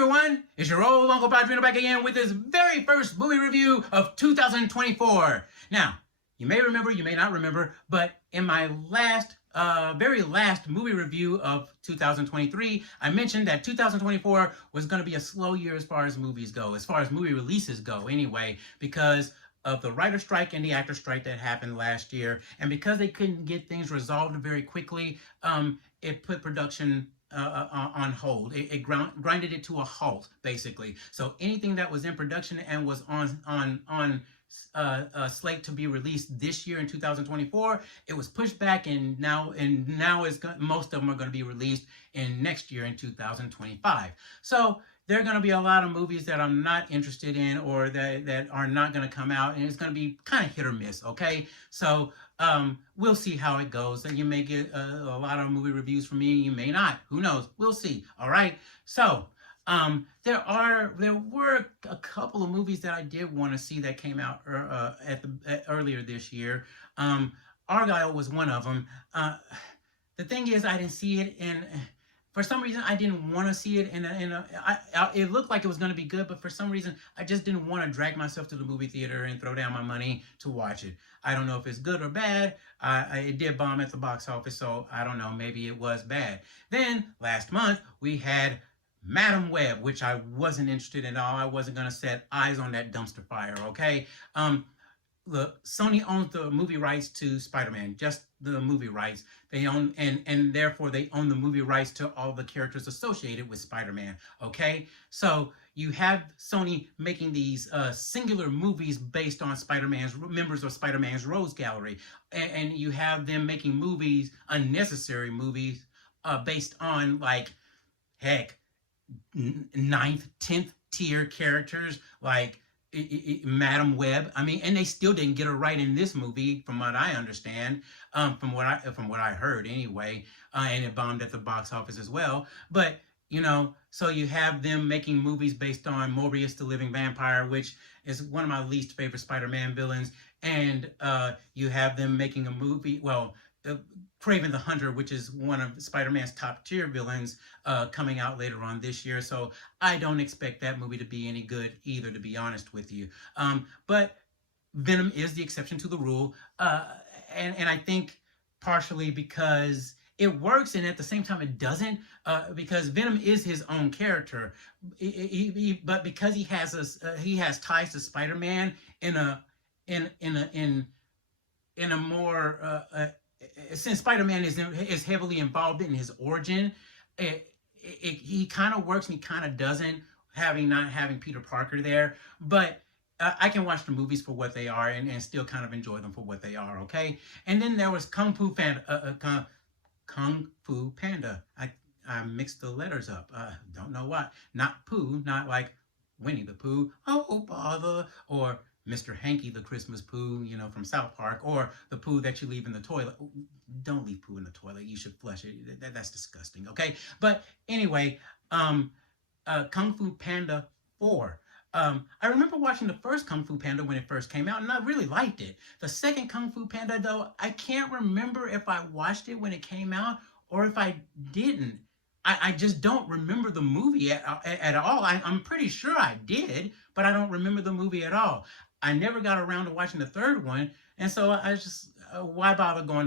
everyone, it's your old Uncle Padrino back again with his very first movie review of 2024. Now, you may remember, you may not remember, but in my very last movie review of 2023, I mentioned that 2024 was going to be a slow year as far as movies go, as far as movie releases go anyway, because of the writer strike and the actor strike that happened last year. And because they couldn't get things resolved very quickly, it put production on hold. It grinded it to a halt, basically. So anything that was in production and was on slate to be released this year in 2024, it was pushed back, and now most of them are going to be released in next year in 2025. So there are going to be a lot of movies that I'm not interested in, or that are not going to come out, and it's going to be kind of hit or miss, okay? So we'll see how it goes. And you may get a lot of movie reviews from me, you may not. Who knows? We'll see, all right? So there were a couple of movies that I did want to see that came out earlier this year. Argyle was one of them. The thing is, I didn't see it for some reason, I didn't want to see it it looked like it was going to be good, but for some reason, I just didn't want to drag myself to the movie theater and throw down my money to watch it. I don't know if it's good or bad. It did bomb at the box office, so I don't know. Maybe it was bad. Then, last month, we had Madam Web, which I wasn't interested in at all. I wasn't going to set eyes on that dumpster fire, okay? Look, Sony owns the movie rights to Spider-Man, just the movie rights. They own, and therefore they own the movie rights to all the characters associated with Spider-Man, okay? So you have Sony making these singular movies based on members of Spider-Man's Rose Gallery. And you have them making movies, unnecessary movies, based on, like, heck, 9th, 10th tier characters, like Madam Web. I mean, and they still didn't get it right in this movie, from what I understand, from what I heard anyway, and it bombed at the box office as well. But you know, so you have them making movies based on Morbius the Living Vampire, which is one of my least favorite Spider-Man villains, and you have them making a movie, Kraven the Hunter, which is one of Spider-Man's top tier villains, coming out later on this year. So I don't expect that movie to be any good either, to be honest with you. But Venom is the exception to the rule. And I think partially because it works, and at the same time it doesn't, because Venom is his own character. But because he has ties to Spider-Man in a more since Spider-Man is heavily involved in his origin, he kind of works and he kind of doesn't, not having Peter Parker there. But I can watch the movies for what they are, and still kind of enjoy them for what they are, okay? And then there was Kung Fu Panda. Kung Fu Panda. I mixed the letters up. Don't know why. Not Pooh, not like Winnie the Pooh. Oh, bother. Or Mr. Hanky the Christmas Pooh, you know, from South Park, or the Pooh that you leave in the toilet. Don't leave Pooh in the toilet. You should flush it. That's disgusting, okay? But anyway, Kung Fu Panda 4. I remember watching the first Kung Fu Panda when it first came out, and I really liked it. The second Kung Fu Panda, though, I can't remember if I watched it when it came out or if I didn't. I just don't remember the movie at all. I'm pretty sure I did, but I don't remember the movie at all. I never got around to watching the third one, and so I just why bother going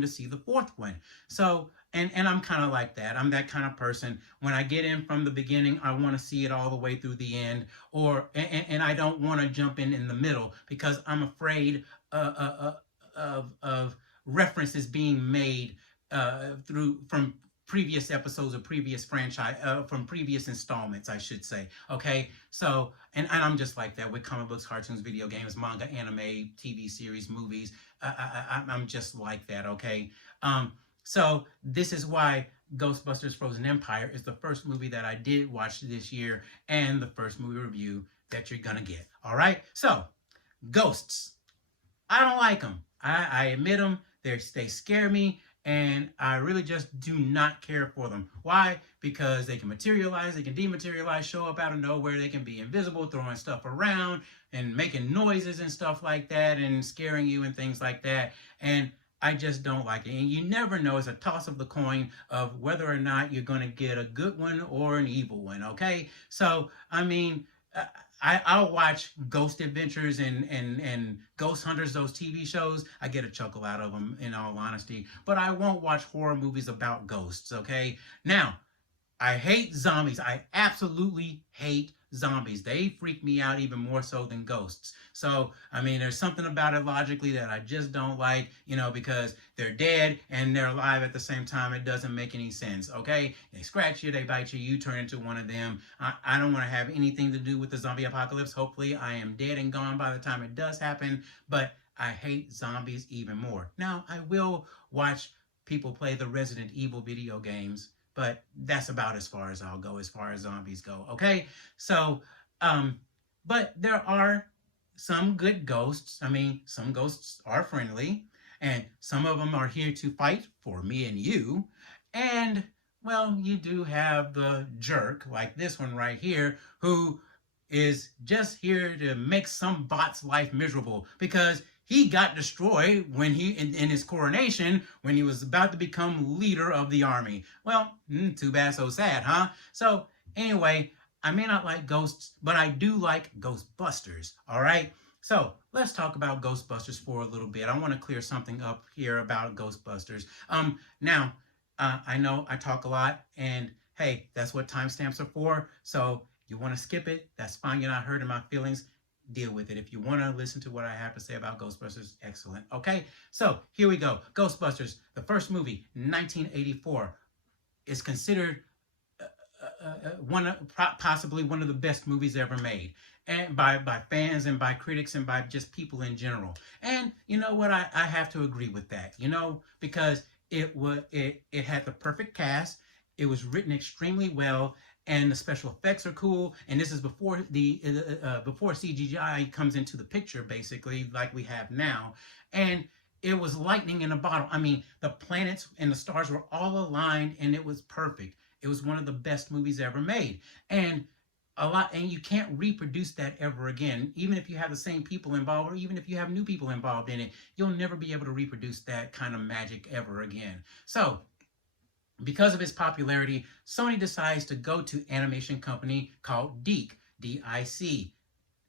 to see the fourth one? So and I'm kind of like that. I'm that kind of person. When I get in from the beginning, I want to see it all the way through the end, and I don't want to jump in the middle, because I'm afraid of references being made from previous episodes of previous franchise, from previous installments, I should say. Okay, so and I'm just like that with comic books, cartoons, video games, manga, anime, TV series, movies. I'm just like that. Okay, so this is why Ghostbusters: Frozen Empire is the first movie that I did watch this year, and the first movie review that you're gonna get. All right, so ghosts, I don't like them. I admit them. They scare me. And I really just do not care for them. Why? Because they can materialize, they can dematerialize, show up out of nowhere, they can be invisible, throwing stuff around and making noises and stuff like that, and scaring you and things like that. And I just don't like it. And you never know. It's a toss of the coin of whether or not you're going to get a good one or an evil one. Okay. So, I mean, I'll watch Ghost Adventures and Ghost Hunters, those TV shows. I get a chuckle out of them, in all honesty. But I won't watch horror movies about ghosts. Okay. Now, I hate zombies. I absolutely hate zombies. They freak me out even more so than ghosts. So, I mean, there's something about it logically that I just don't like, because they're dead and they're alive at the same time. It doesn't make any sense, okay? They scratch you, they bite you, you turn into one of them. I don't want to have anything to do with the zombie apocalypse. Hopefully, I am dead and gone by the time it does happen, but I hate zombies even more. Now, I will watch people play the Resident Evil video games, but that's about as far as I'll go as far as zombies go. Okay, so but there are some good ghosts. I mean, some ghosts are friendly, and some of them are here to fight for me and you. And well, you do have the jerk like this one right here, who is just here to make some bot's life miserable because he got destroyed when in his coronation when he was about to become leader of the army. Well, too bad, so sad, huh? So anyway, I may not like ghosts, but I do like Ghostbusters. All right. So let's talk about Ghostbusters for a little bit. I want to clear something up here about Ghostbusters. Now, I know I talk a lot, and hey, that's what timestamps are for. So you want to skip it? That's fine. You're not hurting my feelings. Deal with it. If you want to listen to what I have to say about Ghostbusters, excellent. Okay, so here we go. Ghostbusters, the first movie, 1984, is considered possibly one of the best movies ever made, and by fans and by critics and by just people in general. And you know what? I have to agree with that. Because it had the perfect cast. It was written extremely well, and the special effects are cool. And this is before before CGI comes into the picture, basically, like we have now. And it was lightning in a bottle. I mean, the planets and the stars were all aligned, and it was perfect. It was one of the best movies ever made, and you can't reproduce that ever again. Even if you have the same people involved, or even if you have new people involved in it, you'll never be able to reproduce that kind of magic ever again. So because of its popularity, Sony decides to go to animation company called DIC, D-I-C.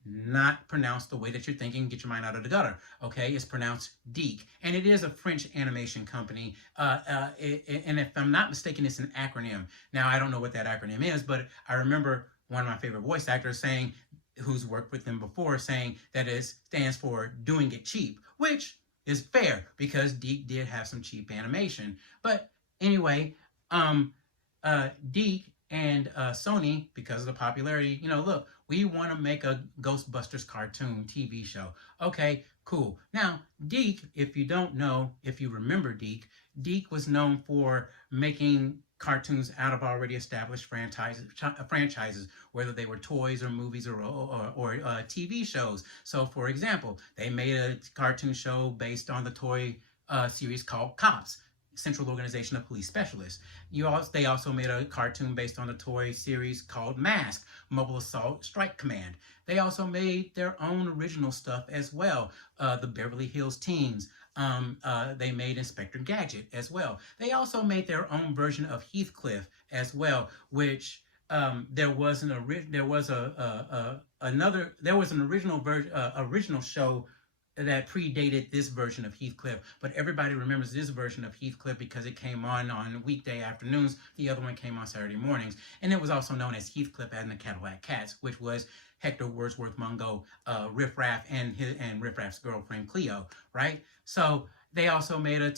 Not pronounced the way that you're thinking. Get your mind out of the gutter. Okay, it's pronounced DIC, and it is a French animation company. And if I'm not mistaken, it's an acronym. Now I don't know what that acronym is, but I remember one of my favorite voice actors saying, who's worked with them before, saying that it stands for "doing it cheap," which is fair because DIC did have some cheap animation. But anyway, DIC and Sony, because of the popularity, look, we want to make a Ghostbusters cartoon TV show. Okay, cool. Now, DIC, if you don't know, if you remember DIC was known for making cartoons out of already established franchises, whether they were toys or movies or TV shows. So, for example, they made a cartoon show based on the toy series called Cops, Central Organization of Police Specialists. They also made a cartoon based on the toy series called Mask, Mobile Assault Strike Command. They also made their own original stuff as well. The Beverly Hills Teens. They made Inspector Gadget as well. They also made their own version of Heathcliff as well, which there was an original show that predated this version of Heathcliff, but everybody remembers this version of Heathcliff because it came on weekday afternoons. The other one came on Saturday mornings, and it was also known as Heathcliff and the Cadillac Cats, which was Hector Wordsworth Mungo, Riff Raff, and Riff Raff's girlfriend Cleo, right? So they also made a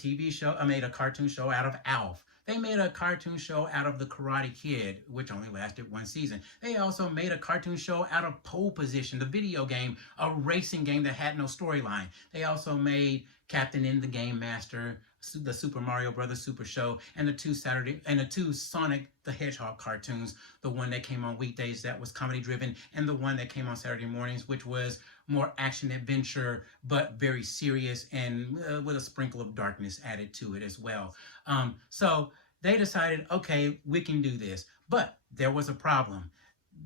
cartoon show out of Alf. They made a cartoon show out of The Karate Kid, which only lasted one season. They also made a cartoon show out of Pole Position, the video game, a racing game that had no storyline. They also made Captain N the Game Master, the Super Mario Brothers Super Show, and the two Sonic the Hedgehog cartoons. The one that came on weekdays that was comedy driven, and the one that came on Saturday mornings, which was more action adventure, but very serious and with a sprinkle of darkness added to it as well. So they decided, okay, we can do this. But there was a problem.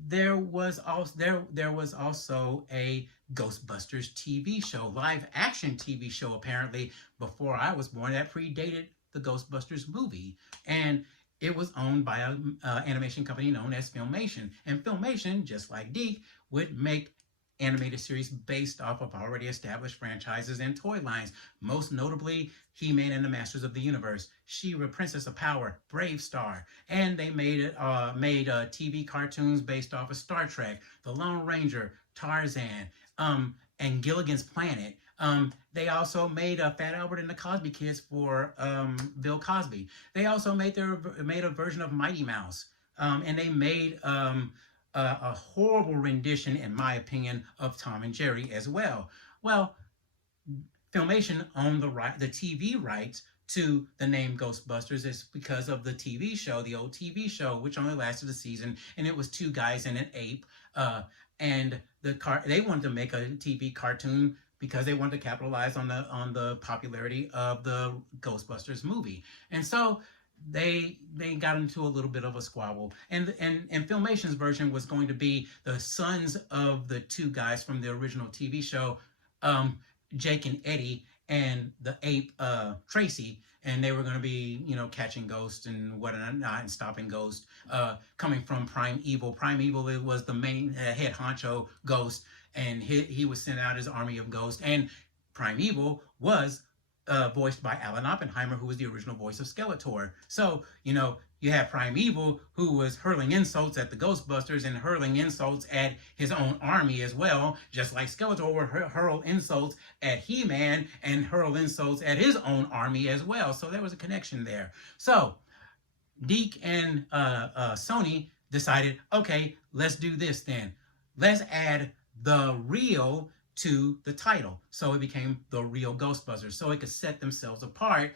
There was also a Ghostbusters TV show, live action TV show, apparently, before I was born, that predated the Ghostbusters movie. And it was owned by an animation company known as Filmation. And Filmation, just like Deke, would make animated series based off of already established franchises and toy lines, most notably He-Man and the Masters of the Universe, She-Ra, Princess of Power, Brave Star, and they made TV cartoons based off of Star Trek, The Lone Ranger, Tarzan, and Gilligan's Planet. They also made Fat Albert and the Cosby Kids for Bill Cosby. They also made a version of Mighty Mouse, and they made a horrible rendition, in my opinion, of Tom and Jerry as well. Well, Filmation owned the TV rights to the name Ghostbusters is because of the TV show, the old TV show, which only lasted a season, and it was two guys and an ape. And they wanted to make a TV cartoon because they wanted to capitalize on the popularity of the Ghostbusters movie, and so they got into a little bit of a squabble, and Filmation's version was going to be the sons of the two guys from the original TV show, Jake and Eddie, and the ape Tracy, and they were going to be, catching ghosts and whatnot and stopping ghosts coming from Prime Evil. Prime Evil was the main head honcho ghost, and he was sent out his army of ghosts, and Prime Evil was voiced by Alan Oppenheimer, who was the original voice of Skeletor. So, you have Prime Evil, who was hurling insults at the Ghostbusters and hurling insults at his own army as well, just like Skeletor would hurl insults at He-Man and hurl insults at his own army as well. So there was a connection there. So Deke and Sony decided, okay, let's do this then. Let's add the real to the title. So it became the Real Ghostbusters, so it could set themselves apart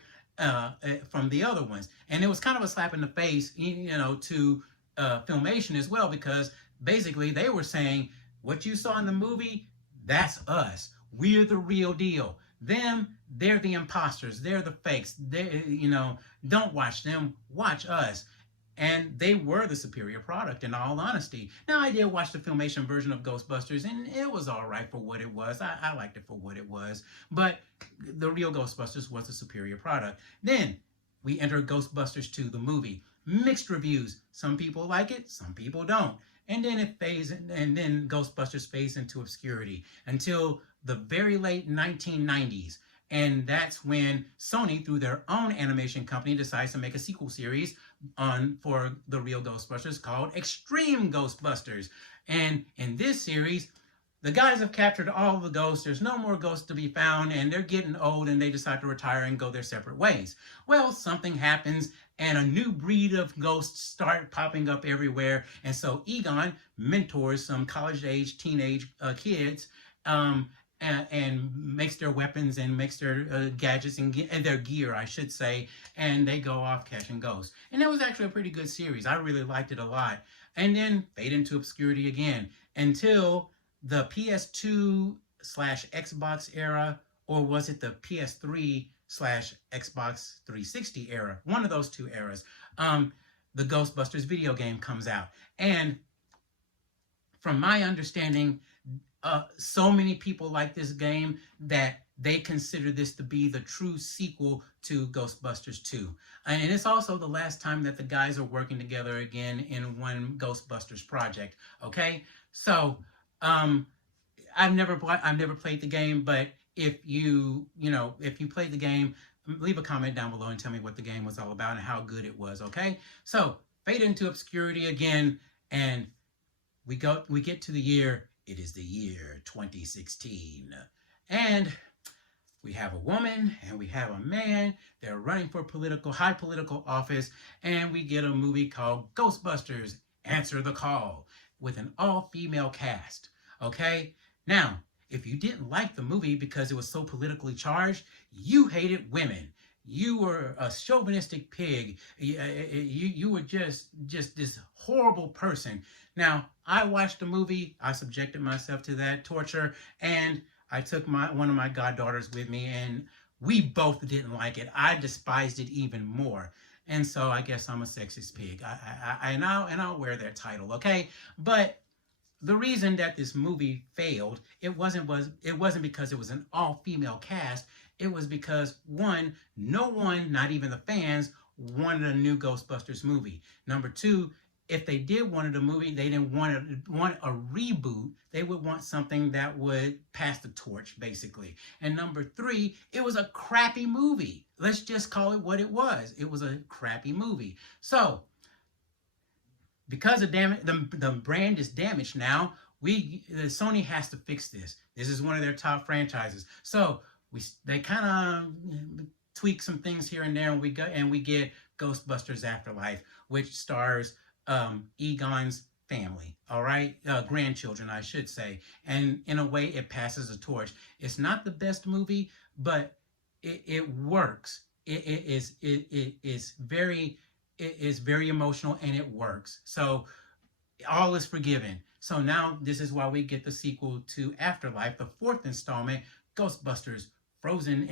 from the other ones. And it was kind of a slap in the face, to Filmation as well, because basically they were saying, what you saw in the movie, that's us. We're the real deal. Them, they're the imposters. They're the fakes. Don't watch them. Watch us. And they were the superior product, in all honesty. Now, I did watch the Filmation version of Ghostbusters, and it was all right for what it was. I liked it for what it was. But the Real Ghostbusters was the superior product. Then we enter Ghostbusters 2, the movie. Mixed reviews. Some people like it, some people don't. And then then Ghostbusters fades into obscurity until the very late 1990s. And that's when Sony, through their own animation company, decides to make a sequel series for the Real Ghostbusters called Extreme Ghostbusters. And in this series, the guys have captured all the ghosts. There's no more ghosts to be found, and they're getting old, and they decide to retire and go their separate ways. Well, something happens, and a new breed of ghosts start popping up everywhere. And so Egon mentors some college-age, teenage kids, and makes their weapons and makes their gadgets and their gear, I should say, and they go off catching ghosts. And that was actually a pretty good series. I really liked it a lot. And then fade into obscurity again until the PS2/Xbox era, or was it the PS3/Xbox 360 era? One of those two eras. The Ghostbusters video game comes out. And from my understanding, so many people like this game that they consider this to be the true sequel to Ghostbusters 2. And it's also the last time that the guys are working together again in one Ghostbusters project. Okay, so I've never played the game, but if you played the game, leave a comment down below and tell me what the game was all about and how good it was. Okay, so fade into obscurity again, and we get to the year. It is the year 2016, and we have a woman and we have a man. They're running for high political office, and we get a movie called Ghostbusters: Answer the Call with an all-female cast. Okay, now if you didn't like the movie because it was so politically charged, you hated women. You were a chauvinistic pig. You were just this horrible person. Now, I watched the movie. I subjected myself to that torture, and I took one of my goddaughters with me, and we both didn't like it. I despised it even more. And so I guess I'm a sexist pig. I'll wear that title, okay? But the reason that this movie failed, it wasn't because it was an all-female cast. It was because one, no one, not even the fans, wanted a new Ghostbusters movie. Number two, if they did wanted a movie, they didn't want a reboot. They would want something that would pass the torch, basically. And number three, it was a crappy movie. Let's just call it what it was. It was a crappy movie. So because the brand is damaged now, Sony has to fix this. This is one of their top franchises. So they kind of tweak some things here and there, and we get Ghostbusters Afterlife, which stars Egon's family, all right, grandchildren, I should say, and in a way, it passes a torch. It's not the best movie, but it works. It is very emotional, and it works. So all is forgiven. So now this is why we get the sequel to Afterlife, the fourth installment, Ghostbusters Frozen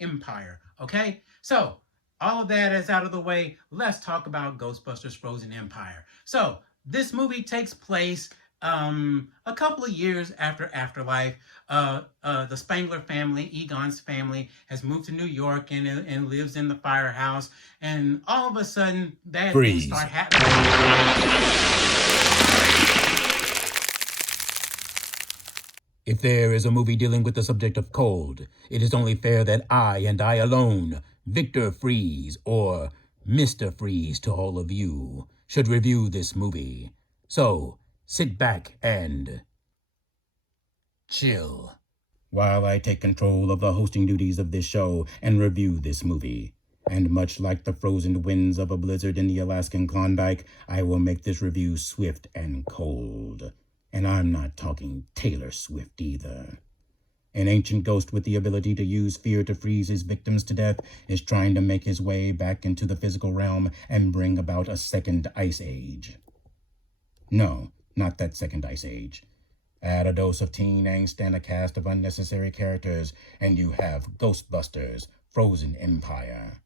Empire. Okay, so all of that is out of the way. Let's talk about Ghostbusters Frozen Empire. So this movie takes place a couple of years after Afterlife. The Spangler family, Egon's family, has moved to New York and lives in the firehouse. And all of a sudden, bad things start happening. If there is a movie dealing with the subject of cold, it is only fair that I and I alone, Victor Freeze or Mr. Freeze to all of you, should review this movie. So, sit back and chill while I take control of the hosting duties of this show and review this movie. And much like the frozen winds of a blizzard in the Alaskan Klondike, I will make this review swift and cold. And I'm not talking Taylor Swift either. An ancient ghost with the ability to use fear to freeze his victims to death is trying to make his way back into the physical realm and bring about a second ice age. No, not that second ice age. Add a dose of teen angst and a cast of unnecessary characters, and you have Ghostbusters Frozen Empire.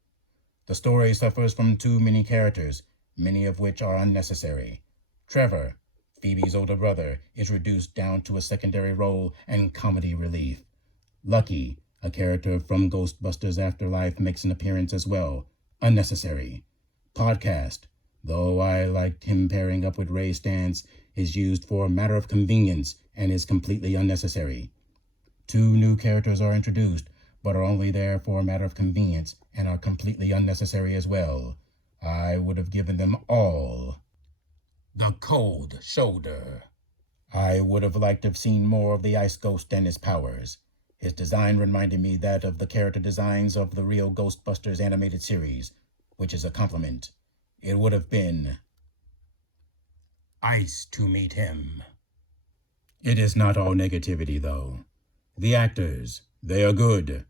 The story suffers from too many characters, many of which are unnecessary. Trevor, Phoebe's older brother, is reduced down to a secondary role and comedy relief. Lucky, a character from Ghostbusters Afterlife, makes an appearance as well. Unnecessary. Podcast, though I liked him pairing up with Ray Stantz, is used for a matter of convenience and is completely unnecessary. 2 new characters are introduced, but are only there for a matter of convenience and are completely unnecessary as well. I would have given them all the cold shoulder. I would have liked to have seen more of the Ice Ghost and his powers. His design reminded me that of the character designs of the real Ghostbusters animated series, which is a compliment. It would have been ice to meet him. It is not all negativity, though. The actors, they are good,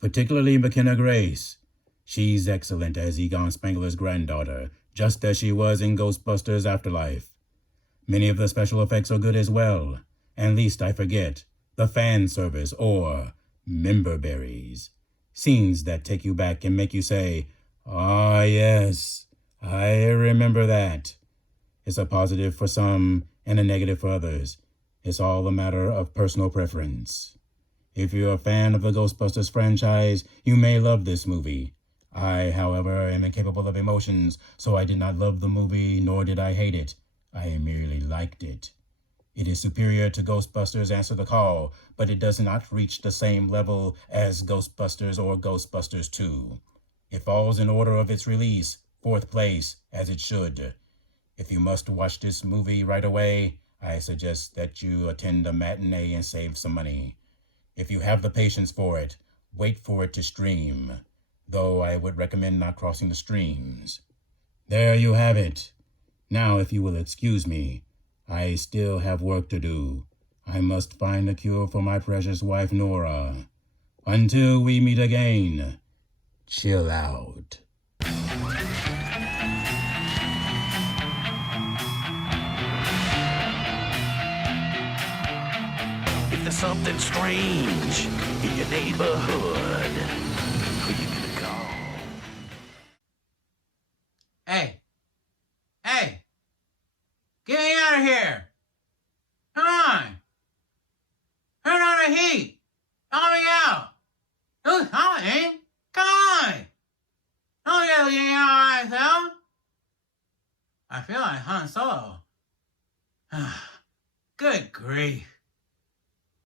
particularly McKenna Grace. She's excellent as Egon Spangler's granddaughter, just as she was in Ghostbusters Afterlife. Many of the special effects are good as well, and least I forget, the fan service or member berries. Scenes that take you back and make you say, "Ah, yes, I remember that." It's a positive for some and a negative for others. It's all a matter of personal preference. If you're a fan of the Ghostbusters franchise, you may love this movie. I, however, am incapable of emotions, so I did not love the movie, nor did I hate it. I merely liked it. It is superior to Ghostbusters Answer the Call, but it does not reach the same level as Ghostbusters or Ghostbusters 2. It falls in order of its release, 4th place, as it should. If you must watch this movie right away, I suggest that you attend a matinee and save some money. If you have the patience for it, wait for it to stream. Though I would recommend not crossing the streams. There you have it. Now, if you will excuse me, I still have work to do. I must find a cure for my precious wife, Nora. Until we meet again, chill out. If there's something strange in your neighborhood, who you gonna call? Hey, get me out of here! I feel like Han Solo. Good grief.